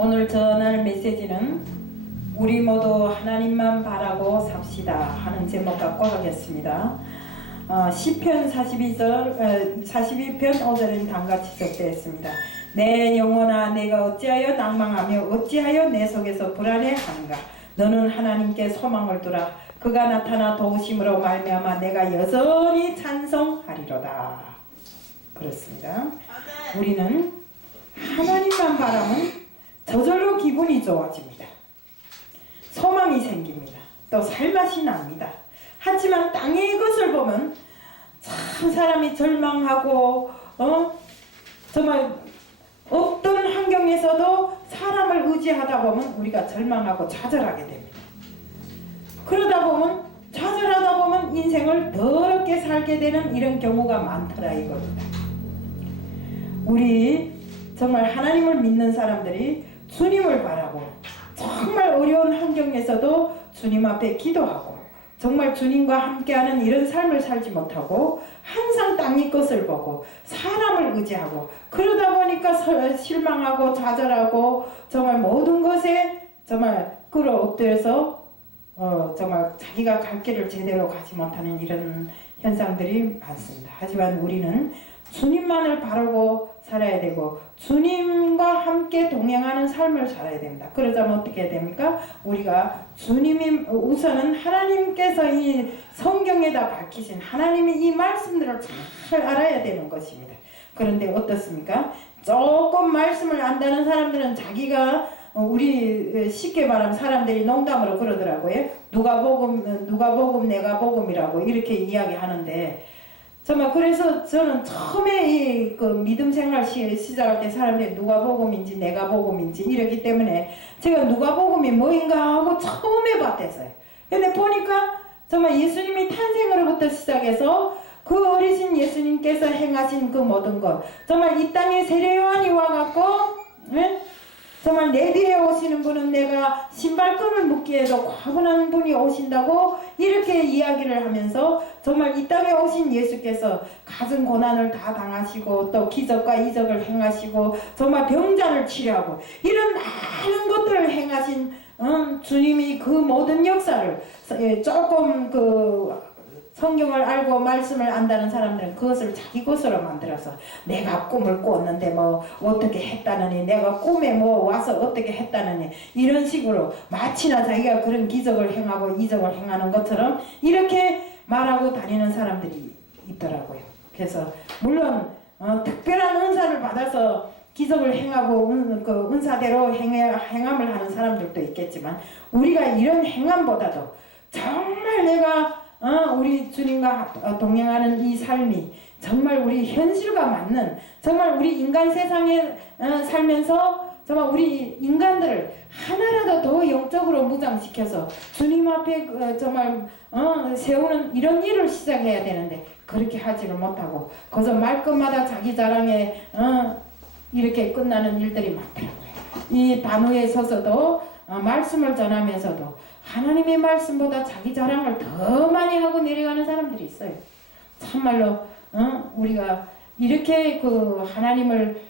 오늘 전할 메시지는 우리 모두 하나님만 바라고 삽시다 하는 제목 갖고 하겠습니다. 시편 42편 5절은 다음같이 적되어 있습니다. 내 영혼아, 내가 어찌하여 낭망하며 어찌하여 내 속에서 불안해하는가. 너는 하나님께 소망을 두라. 그가 나타나 도우심으로 말미암아 내가 여전히 찬송하리로다. 그렇습니다. 우리는 하나님만 바라면 저절로 기분이 좋아집니다. 소망이 생깁니다. 또 살맛이 납니다. 하지만 땅의 것을 보면 참 사람이 절망하고 정말 어떤 환경에서도 사람을 의지하다 보면 우리가 절망하고 좌절하게 됩니다. 그러다 보면 좌절하다 보면 인생을 더럽게 살게 되는 이런 경우가 많더라 이겁니다. 우리 정말 하나님을 믿는 사람들이 주님을 바라고 정말 어려운 환경에서도 주님 앞에 기도하고 정말 주님과 함께하는 이런 삶을 살지 못하고 항상 땅의 것을 보고 사람을 의지하고 그러다 보니까 실망하고 좌절하고 정말 모든 것에 정말 끌어엎드려서 정말 자기가 갈 길을 제대로 가지 못하는 이런 현상들이 많습니다. 하지만 우리는 주님만을 바라고 살아야 되고 주님과 함께 동행하는 삶을 살아야 됩니다. 그러자면 어떻게 해야 됩니까? 우리가 주님이 우선은 하나님께서 이 성경에다 밝히신 하나님이 이 말씀들을 잘 알아야 되는 것입니다. 그런데 어떻습니까? 조금 말씀을 안다는 사람들은 자기가 우리 쉽게 말하면 사람들이 농담으로 그러더라고요. 누가 복음 내가 복음이라고 이렇게 이야기하는데 정말 그래서 저는 처음에 이 믿음 생활 시작할 때 사람들이 누가 복음인지 내가 복음인지 이러기 때문에 제가 누가 복음이 뭐인가 하고 처음에 봤댔어요. 근데 보니까 정말 예수님이 탄생으로부터 시작해서 그 어리신 예수님께서 행하신 그 모든 것 정말 이 땅에 세례요한이 와갖고 정말 내 뒤에 오시는 분은 내가 신발끈을 묶기에도 과분한 분이 오신다고 이렇게 이야기를 하면서 정말 이 땅에 오신 예수께서 갖은 고난을 다 당하시고 또 기적과 이적을 행하시고 정말 병자를 치료하고 이런 많은 것들을 행하신 주님이 그 모든 역사를 조금 성경을 알고 말씀을 안다는 사람들은 그것을 자기 것으로 만들어서 내가 꿈을 꿨는데 뭐 어떻게 했다느니 내가 꿈에 뭐 와서 어떻게 했다느니 이런 식으로 마치나 자기가 그런 기적을 행하고 이적을 행하는 것처럼 이렇게 말하고 다니는 사람들이 있더라고요. 그래서 물론 특별한 은사를 받아서 기적을 행하고 그 은사대로 행함을 하는 사람들도 있겠지만 우리가 이런 행함보다도 정말 내가 우리 주님과 동행하는 이 삶이 정말 우리 현실과 맞는 정말 우리 인간 세상에 살면서 정말 우리 인간들을 하나라도 더 영적으로 무장시켜서 주님 앞에 정말 세우는 이런 일을 시작해야 되는데 그렇게 하지를 못하고 거기서 말끝마다 자기 자랑에 이렇게 끝나는 일들이 많더라고요. 이 단우에 서서도 말씀을 전하면서도 하나님의 말씀보다 자기 자랑을 더 많이 하고 내려가는 사람들이 있어요. 참말로 우리가 이렇게 그 하나님을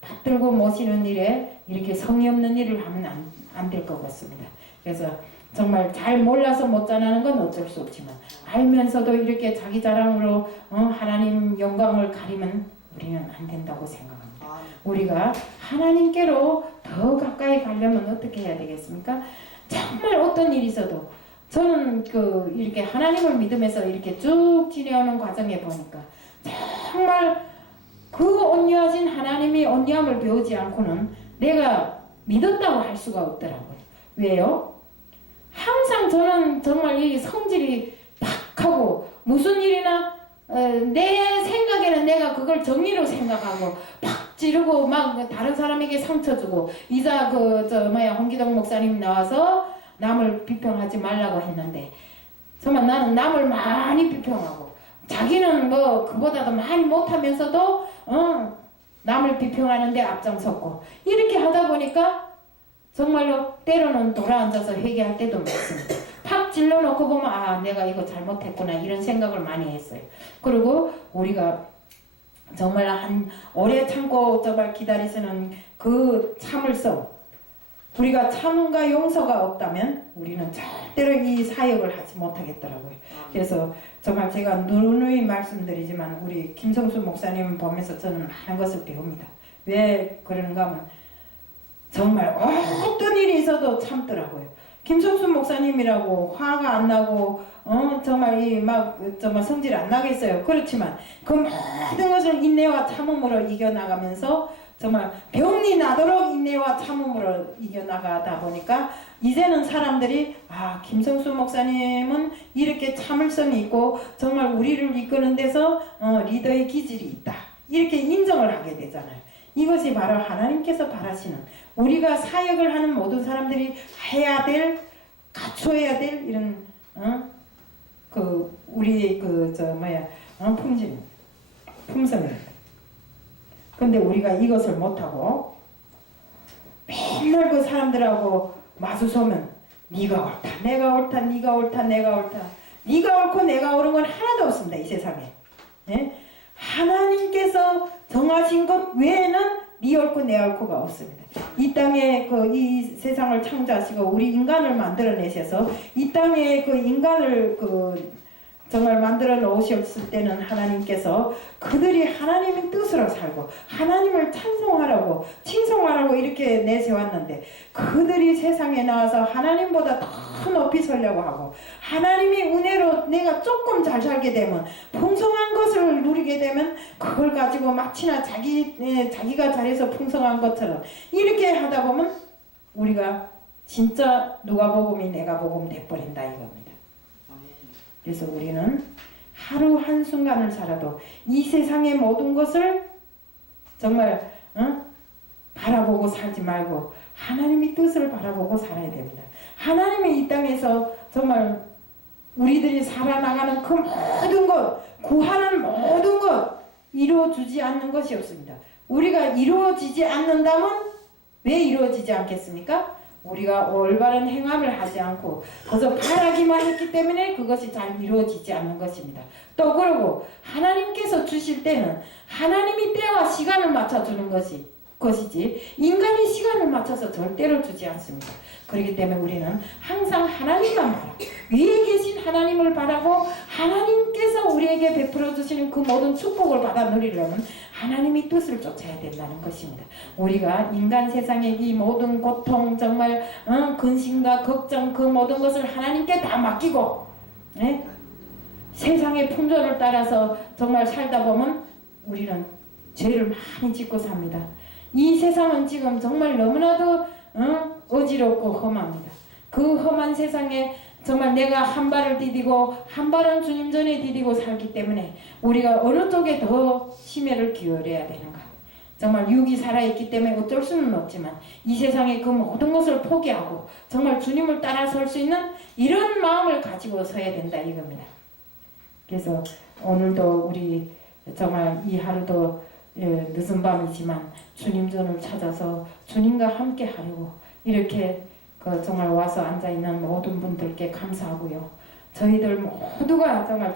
받들고 모시는 일에 이렇게 성의 없는 일을 하면 안 될 것 같습니다. 그래서 정말 잘 몰라서 못 전하는 건 어쩔 수 없지만 알면서도 이렇게 자기 자랑으로 하나님 영광을 가리면 우리는 안 된다고 생각합니다. 우리가 하나님께로 더 가까이 가려면 어떻게 해야 되겠습니까? 정말 어떤 일이 있어도 저는 이렇게 하나님을 믿으면서 이렇게 쭉 지내오는 과정에 보니까 정말 그 온유하신 하나님의 온유함을 배우지 않고는 내가 믿었다고 할 수가 없더라고요. 왜요? 항상 저는 정말 이 성질이 팍하고 무슨 일이나 내 생각에는 내가 그걸 정의로 생각하고 팍 지르고 막 다른 사람에게 상처 주고 이자 홍기동 목사님 나와서 남을 비평하지 말라고 했는데 정말 나는 남을 많이 비평하고 자기는 뭐 그보다도 많이 못하면서도 남을 비평하는데 앞장섰고 이렇게 하다 보니까 정말로 때로는 돌아앉아서 회개할 때도 많습니다. 팍 질러놓고 보면 내가 이거 잘못했구나 이런 생각을 많이 했어요. 그리고 우리가 정말 한 오래 참고 정말 기다리시는 그 참을성, 우리가 참음과 용서가 없다면 우리는 절대로 이 사역을 하지 못하겠더라고요. 그래서 정말 제가 누누이 말씀드리지만 우리 김성수 목사님 보면서 저는 많은 것을 배웁니다. 왜 그러는가 하면 정말 어떤 일이 있어도 참더라고요. 김성수 목사님이라고 화가 안 나고 정말 정말 성질 안 나겠어요. 그렇지만 그 모든 것을 인내와 참음으로 이겨나가면서 정말 병이 나도록 인내와 참음으로 이겨나가다 보니까 이제는 사람들이 김성수 목사님은 이렇게 참을성이 있고 정말 우리를 이끄는 데서 리더의 기질이 있다. 이렇게 인정을 하게 되잖아요. 이것이 바로 하나님께서 바라시는 우리가 사역을 하는 모든 사람들이 해야 될, 갖춰야 될 이런 우리의 품성입니다. 근데 우리가 이것을 못하고 맨날 그 사람들하고 마주서면 네가 옳다, 내가 옳다, 네가 옳다, 내가 옳다, 네가 옳고 내가 옳은 건 하나도 없습니다. 이 세상에. 예? 하나님께서 정하신 것 외에는 네 옳고 내 옳고가 없습니다. 이 땅에 이 세상을 창조하시고 우리 인간을 만들어내셔서 이 땅에 그 인간을 정말 만들어 놓으셨을 때는 하나님께서 그들이 하나님의 뜻으로 살고 하나님을 찬송하라고 칭송하라고 이렇게 내세웠는데 그들이 세상에 나와서 하나님보다 더 높이 서려고 하고 하나님의 은혜로 내가 조금 잘 살게 되면 풍성한 것을 누리게 되면 그걸 가지고 마치나 자기가 잘해서 풍성한 것처럼 이렇게 하다 보면 우리가 진짜 누가복음이 내가복음 돼버린다 이겁니다. 그래서 우리는 하루 한순간을 살아도 이 세상의 모든 것을 정말 바라보고 살지 말고 하나님의 뜻을 바라보고 살아야 됩니다. 하나님이 이 땅에서 정말 우리들이 살아나가는 그 모든 것, 구하는 모든 것 이루어주지 않는 것이 없습니다. 우리가 이루어지지 않는다면 왜 이루어지지 않겠습니까? 우리가 올바른 행함을 하지 않고 그저 바라기만 했기 때문에 그것이 잘 이루어지지 않는 것입니다. 또 그러고 하나님께서 주실 때는 하나님이 때와 시간을 맞춰주는 것이지 인간이 시간을 맞춰서 절대로 주지 않습니다. 그렇기 때문에 우리는 항상 하나님만 바라 위에 계신 하나님을 바라고 하나님께서 우리에게 베풀어 주시는 그 모든 축복을 받아 누리려면 하나님의 뜻을 쫓아야 된다는 것입니다. 우리가 인간 세상의 이 모든 고통 정말 근심과 걱정 그 모든 것을 하나님께 다 맡기고 세상의 풍조를 따라서 정말 살다 보면 우리는 죄를 많이 짓고 삽니다. 이 세상은 지금 정말 너무나도 어지럽고 험합니다. 그 험한 세상에 정말 내가 한 발을 디디고 한 발은 주님 전에 디디고 살기 때문에 우리가 어느 쪽에 더 심혈을 기울여야 되는가. 정말 육이 살아있기 때문에 어쩔 수는 없지만 이 세상의 그 모든 것을 포기하고 정말 주님을 따라설 수 있는 이런 마음을 가지고 서야 된다 이겁니다. 그래서 오늘도 우리 정말 이 하루도 늦은 밤이지만 주님 전을 찾아서 주님과 함께 하려고 이렇게 정말 와서 앉아있는 모든 분들께 감사하고요. 저희들 모두가 정말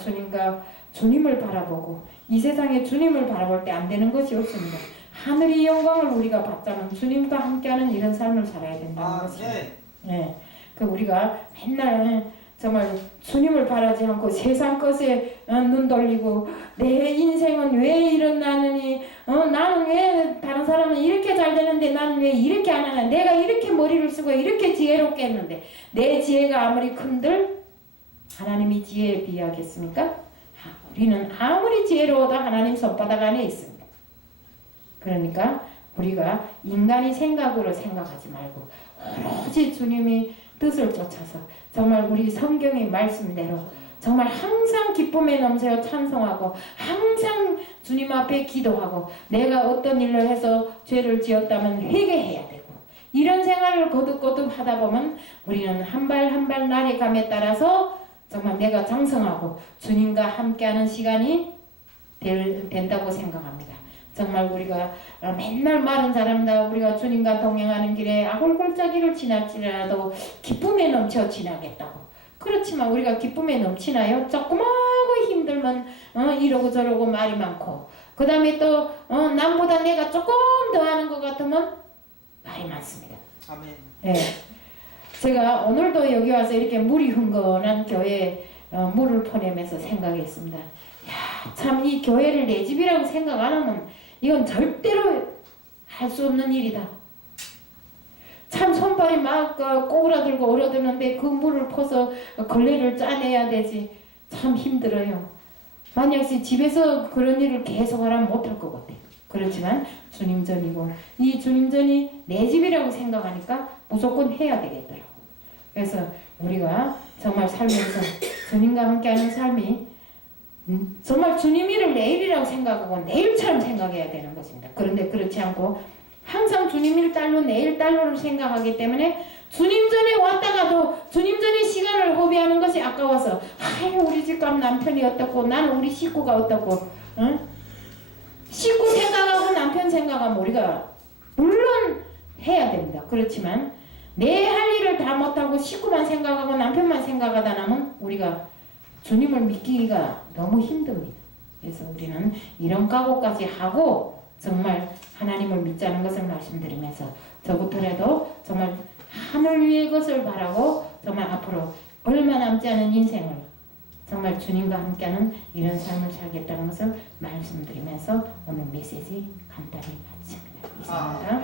주님을 바라보고 이 세상에 주님을 바라볼 때 안 되는 것이 없습니다. 하늘의 영광을 우리가 받자면 주님과 함께하는 이런 삶을 살아야 된다는 것입니다. 네. 우리가 맨날 정말 주님을 바라지 않고 세상 것에 눈 돌리고 내 인생은 왜 이러나느니 나는 왜 다른 사람은 이렇게 잘 되는데 나는 왜 이렇게 안 하나 내가 이렇게 머리를 쓰고 이렇게 지혜롭게 했는데 내 지혜가 아무리 큰들 하나님의 지혜에 비하겠습니까? 우리는 아무리 지혜로워도 하나님 손바닥 안에 있습니다. 그러니까 우리가 인간의 생각으로 생각하지 말고 오로지 주님이 뜻을 쫓아서 정말 우리 성경의 말씀대로 정말 항상 기쁨에 넘쳐 찬송하고 항상 주님 앞에 기도하고 내가 어떤 일을 해서 죄를 지었다면 회개해야 되고 이런 생활을 거듭거듭 하다 보면 우리는 한 발 한 발 나아감에 따라서 정말 내가 장성하고 주님과 함께하는 시간이 된다고 생각합니다. 정말 우리가 맨날 마른 사람다 우리가 주님과 동행하는 길에 아골골짜기를 지날지라도 기쁨에 넘쳐 지나겠다고. 그렇지만 우리가 기쁨에 넘치나요? 조그마하고 힘들면 이러고 저러고 말이 많고 그 다음에 또 남보다 내가 조금 더 하는 것 같으면 말이 많습니다. 아멘. 예. 제가 오늘도 여기 와서 이렇게 물이 흥건한 교회에 물을 퍼내면서 생각했습니다. 야, 참 이 교회를 내 집이라고 생각 안 하면 이건 절대로 할 수 없는 일이다. 참 손발이 막 꼬부라들고 얼어드는데 그 물을 퍼서 걸레를 짜내야 되지. 참 힘들어요. 만약에 집에서 그런 일을 계속 하라면 못할 것 같아요. 그렇지만 주님 전이고 이 주님 전이 내 집이라고 생각하니까 무조건 해야 되겠더라고. 그래서 우리가 정말 살면서 주님과 함께하는 삶이 정말 주님 일을 내일이라고 생각하고 내일처럼 생각해야 되는 것입니다. 그런데 그렇지 않고 항상 주님 일 딸로 내일 딸로를 생각하기 때문에 주님 전에 왔다가도 주님 전에 시간을 허비하는 것이 아까워서 아유 우리 집값 남편이 어떻고 나는 우리 식구가 어떻고 응? 식구 생각하고 남편 생각하면 우리가 물론 해야 됩니다. 그렇지만 내 할 일을 다 못하고 식구만 생각하고 남편만 생각하다 나면 우리가 주님을 믿기가 너무 힘듭니다. 그래서 우리는 이런 각오까지 하고 정말 하나님을 믿자는 것을 말씀드리면서 저부터라도 정말 하늘 위의 것을 바라고 정말 앞으로 얼마 남지 않은 인생을 정말 주님과 함께하는 이런 삶을 살겠다는 것을 말씀드리면서 오늘 메시지 간단히 마칩니다. 이상입니다.